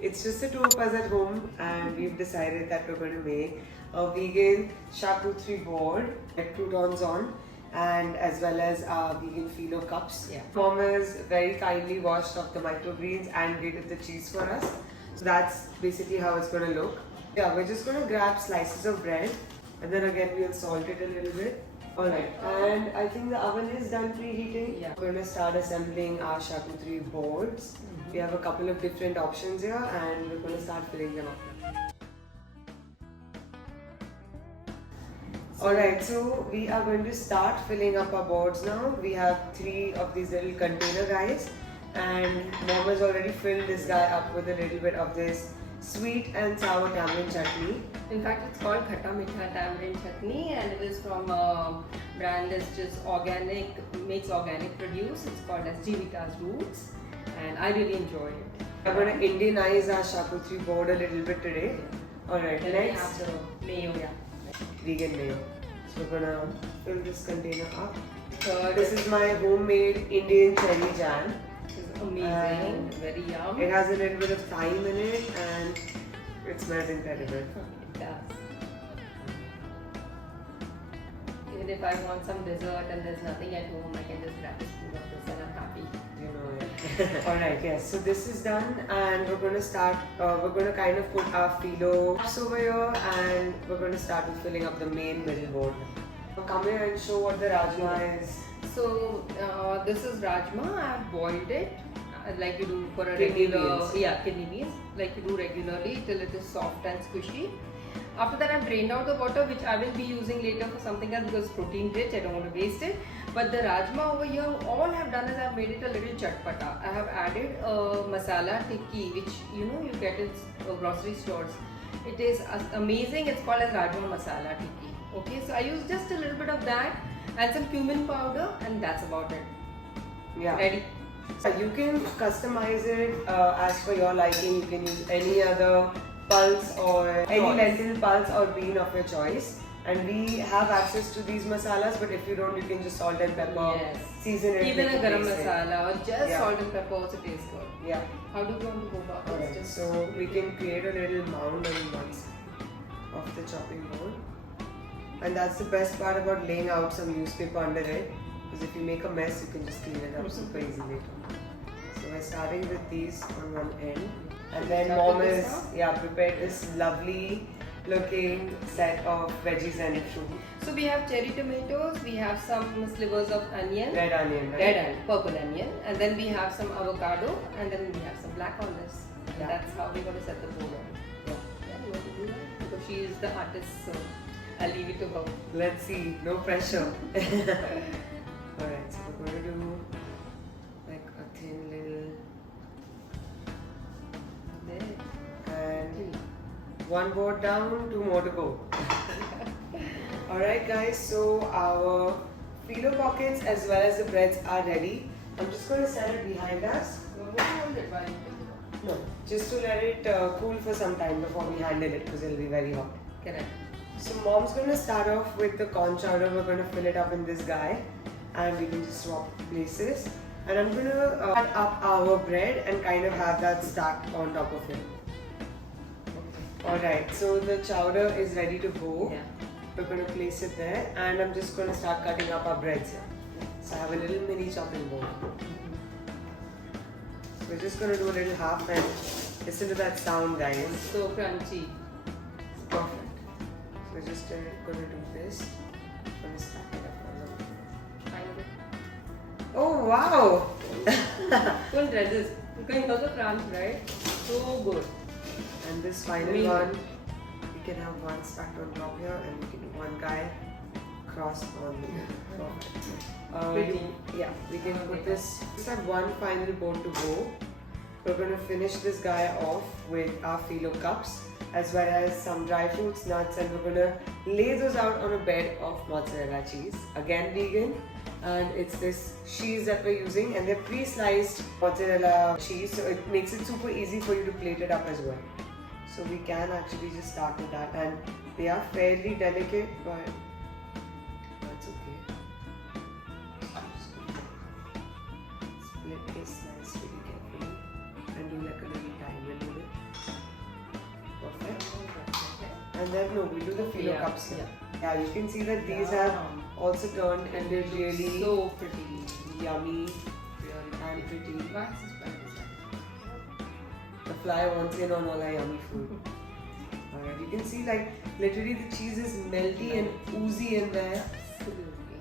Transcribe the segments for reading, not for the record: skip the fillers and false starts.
It's just the two of us at home, and we've decided that we're going to make a vegan charcuterie board with croutons on, and as well as vegan phyllo cups. Yeah. Mom has very kindly washed off the microgreens and grated the cheese for us. So that's basically how it's going to look. Yeah, we're just going to grab slices of bread, and then again we'll salt it a little bit. Alright, and I think the oven is done preheating. Yeah. We're going to start assembling our charcuterie boards. We have a couple of different options here, and we're going to start filling them up. Alright, so we are going to start filling up our boards now. We have 3 of these little container guys, and Mom has already filled this guy up with a little bit of this sweet and sour tamarind chutney. In fact, it's called Khatta Mitha Tamarind Chutney, and it is from a brand that's just organic, makes organic produce. It's called as Jivita's Roots, and I really enjoyed it. I'm going to Indianize our charcuterie board a little bit today. Alright, Then next. we have the mayo. Vegan mayo. So we're gonna fill this container up. Third, This is my homemade Indian cherry jam. this is amazing, very yum. It has a little bit of thyme in it and it smells incredible. It does. Even if I want some dessert and there's nothing at home, I can just grab a spoon of this and I'm happy. You know it. Alright, yes. So this is done and we're gonna start, we're gonna kind of put our phyllo cups over here and we're gonna start with filling up the main middle board. Come here and show what the rajma is. So this is rajma. I have boiled it like you do for a Kidney regular beans. kidney beans, like you do regularly till it is soft and squishy. After that, I've drained out the water, which I will be using later for something else because it's protein rich. I don't want to waste it. But the rajma over here, all I've done is I've made it a little chatpata. I have added a masala tikki, which you get in grocery stores. It is amazing. It's called as rajma masala tikki. Okay, so I use just a little bit of that and some cumin powder, and that's about it. Yeah. Ready. You can customize it as per your liking. You can use any other pulse or any lentil pulse or bean of your choice. And we have access to these masalas, but if you don't, you can just salt and pepper, Yes. season it. Even make a it garam tasty. masala or just Yeah. salt and pepper also tastes good. Yeah. How do you want to go about this? Alright, Just so we can create a little mound on one side of the chopping board. And that's the best part about laying out some newspaper under it, because if you make a mess, you can just clean it up super easily. So we're starting with these on one end. And then Mom has prepared this lovely looking set of veggies and fruit. So we have cherry tomatoes, we have some slivers of onion, Red onion, right? red and purple onion, and then we have some avocado, and then we have some black olives. And Yeah. that's how we're going to set the board on. Yeah. Yeah, you want to do that? Because she is the artist, so I'll leave it to her. Let's see, no pressure. Alright, so we're going to do like a thin little, There. and one board down, 2 more to go. Alright guys, so our phyllo pockets as well as the breads are ready. I'm just going to set it behind us. Well, what do you want it while you do No, just to let it cool for some time before we handle it because it'll be very hot. that? Correct. So Mom's going to start off with the corn chowder. We're going to fill it up in this guy and we can just swap places. And I'm going to cut up our bread and kind of have that stacked on top of it. Alright, so the chowder is ready to go. Yeah. We're going to place it there and I'm just going to start cutting up our breads here. So I have a little mini chopping board. So we're just going to do a little half and listen to that sound, guys. So crunchy. Perfect. So we're just going to do this. I'm going to stack it up all over. Kind of. Oh wow! Couldn't resist. Because it was a crunch, right? So good. And this final Amazing. one, we can have one stacked on top here and we can do one guy cross on the middle. Pretty. Yeah, we can put this. We just have one final board to go. We're going to finish this guy off with our phyllo cups as well as some dry fruits, nuts, and we're going to lay those out on a bed of mozzarella cheese. Again vegan, and it's this Sheeze that we're using, and they're pre-sliced mozzarella cheese, so it makes it super easy for you to plate it up as well. So we can actually just start with that, and they are fairly delicate, but that's okay. Split this nice really carefully and do like a little diamond with it. And then no, we do the phyllo cups. Yeah. Yeah, you can see that these have also turned and they're really so pretty. yummy Really and pretty. Why is this plant design? The fly wants in on all our yummy food. Alright, you can see like literally the cheese is melty and oozy in there. Absolutely.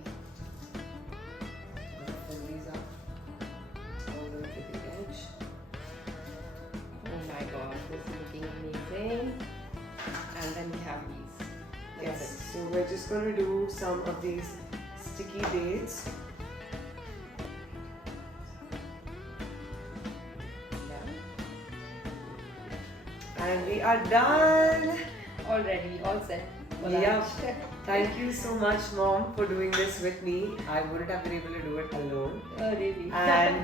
Fill these up all the way to the edge. Oh my god, this is looking amazing. And then we have these. That's Yes, so we're just going to do some of these sticky dates. And we are done. Already, all set. Yeah. Thank you so much, Mom, for doing this with me. I wouldn't have been able to do it alone. Oh, really? And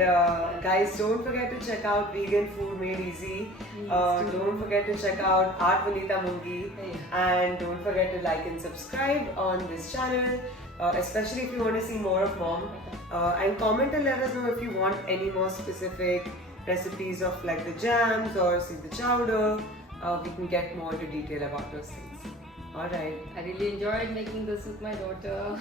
guys, don't forget to check out Vegan Food Made Easy. Don't forget to check out Art Vinita Mungi. And don't forget to like and subscribe on this channel, especially if you want to see more of Mom. And comment and let us know if you want any more specific recipes of like the jams or see the chowder. We can get more into detail about those things. Alright. I really enjoyed making this with my daughter.